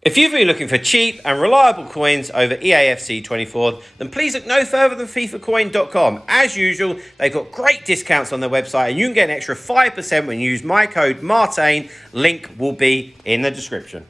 If you've been looking for cheap and reliable coins over Eafc 24, then please look no further than FIFAcoin.com. As usual, they've got great discounts on their website and you can get an extra 5% when you use my code MARTIN. Link will be in the description.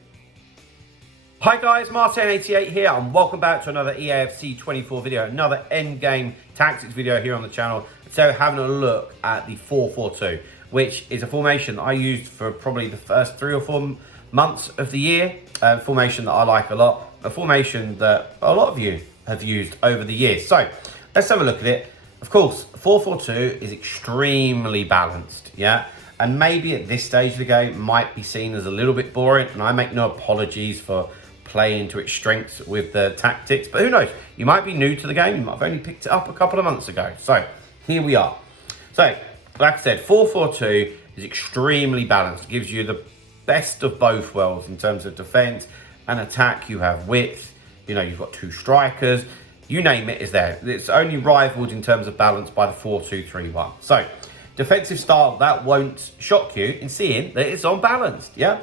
Hi guys, Martin88 here and welcome back to another Eafc 24 video, another endgame tactics video here on the channel. So having a look at the 4-4-2, which is a formation I used for probably the first 3 or 4 months of the year. A formation that I like a lot, a formation that a lot of you have used over the years. So let's have a look at it. Of course, 4-4-2 is extremely balanced, yeah? And maybe at this stage of the game might be seen as a little bit boring, and I make no apologies for playing to its strengths with the tactics, but who knows? You might be new to the game, you might have only picked it up a couple of months ago. So here we are. So, like I said, 4-4-2 is extremely balanced. It gives you the best of both worlds in terms of defense and attack. You have width, you know, you've got 2 strikers, you name it is there. It's only rivaled in terms of balance by the 4-2-3-1. So defensive style, that won't shock you in seeing that it's unbalanced. Yeah,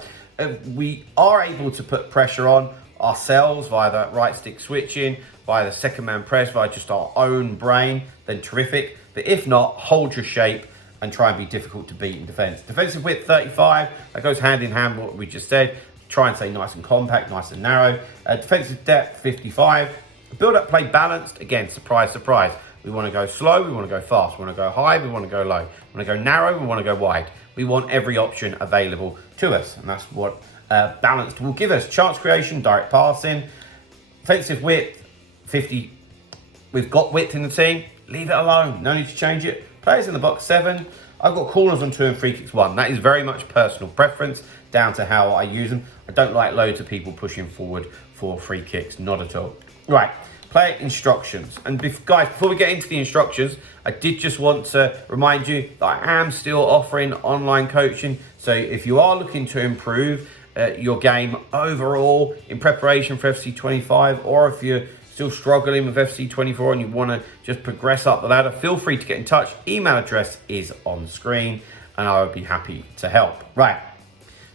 we are able to put pressure on ourselves via that right stick switching, via the second man press, via just our own brain, then terrific. But if not, hold your shape and try and be difficult to beat in defense. Defensive width 35, that goes hand in hand with what we just said. Try and stay nice and compact, nice and narrow. Defensive depth 55. Build up play balanced, again, surprise, surprise. We want to go slow, we want to go fast, we want to go high, we want to go low. We want to go narrow, we want to go wide. We want every option available to us, and that's what balanced will give us. Chance creation, direct passing. Defensive width 50. We've got width in the team, leave it alone, no need to change it. Players in the box 7. I've got corners on 2 and free kicks 1. That is very much personal preference, down to how I use them. I don't like loads of people pushing forward for free kicks, not at all. Right, player instructions. And guys, before we get into the instructions, I did just want to remind you that I am still offering online coaching. So if you are looking to improve your game overall in preparation for FC25, or if you're still struggling with FC24 and you want to just progress up the ladder, feel free to get in touch. Email address is on screen and I would be happy to help. Right,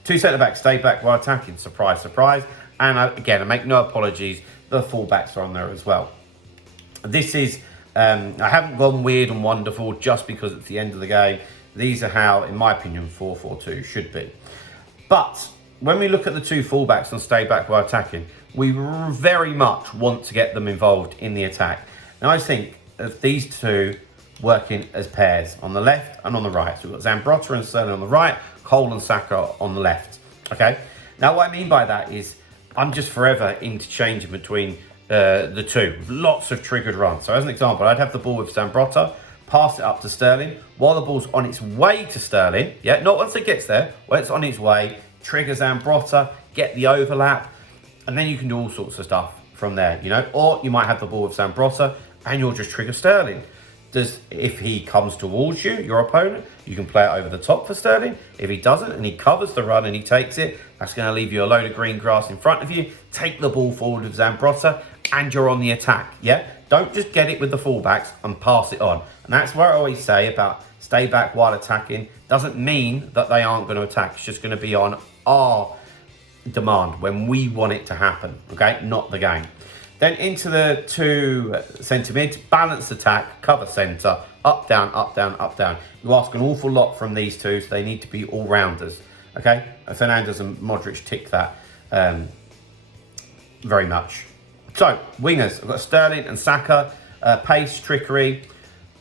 2 centre backs stay back while attacking, surprise, surprise. And again, I make no apologies, the fullbacks are on there as well. This is, I haven't gone weird and wonderful just because it's the end of the game. These are how, in my opinion, 4-4-2 should be. But when we look at the 2 fullbacks and stay back while attacking, we very much want to get them involved in the attack. Now I think of these 2 working as pairs on the left and on the right. So we've got Zambrotta and Sterling on the right, Cole and Saka on the left. Okay. Now what I mean by that is I'm just forever interchanging between the 2 with lots of triggered runs. So as an example, I'd have the ball with Zambrotta, pass it up to Sterling while the ball's on its way to Sterling. Yeah, not once it gets there, when it's on its way, trigger Zambrotta, get the overlap. And then you can do all sorts of stuff from there, you know. Or you might have the ball with Zambrotta and you'll just trigger Sterling. If he comes towards you, your opponent, you can play it over the top for Sterling. If he doesn't and he covers the run and he takes it, that's going to leave you a load of green grass in front of you. Take the ball forward with Zambrotta and you're on the attack, yeah? Don't just get it with the fullbacks and pass it on. And that's what I always say about stay back while attacking. Doesn't mean that they aren't going to attack. It's just going to be on our demand when we want it to happen, okay, not the game. Then into the 2 centre mids, balanced attack, cover centre, up down, up down, up down. You ask an awful lot from these 2, so they need to be all rounders, okay. Fernandes and Modric tick that very much. So wingers, I've got Sterling and Saka, pace, trickery,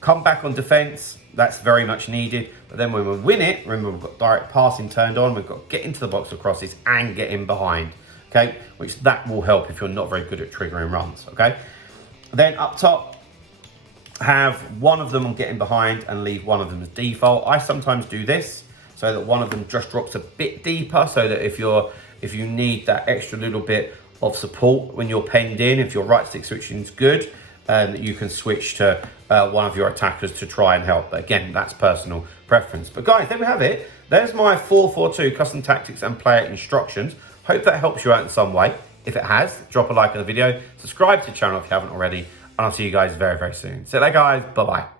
come back on defence. That's very much needed. But then when we win it, remember we've got direct passing turned on. We've got get into the box of crosses and get in behind. Okay, which that will help if you're not very good at triggering runs. Okay, then up top, have one of them on getting behind and leave one of them as default. I sometimes do this so that one of them just drops a bit deeper, so that if you need that extra little bit of support when you're penned in, if your right stick switching is good, you can switch to one of your attackers to try and help. But again, that's personal preference. But guys, there we have it. There's my 4-4-2 custom tactics and player instructions. Hope that helps you out in some way. If it has, drop a like on the video, subscribe to the channel if you haven't already, and I'll see you guys very, very soon. So there, guys. Bye-bye.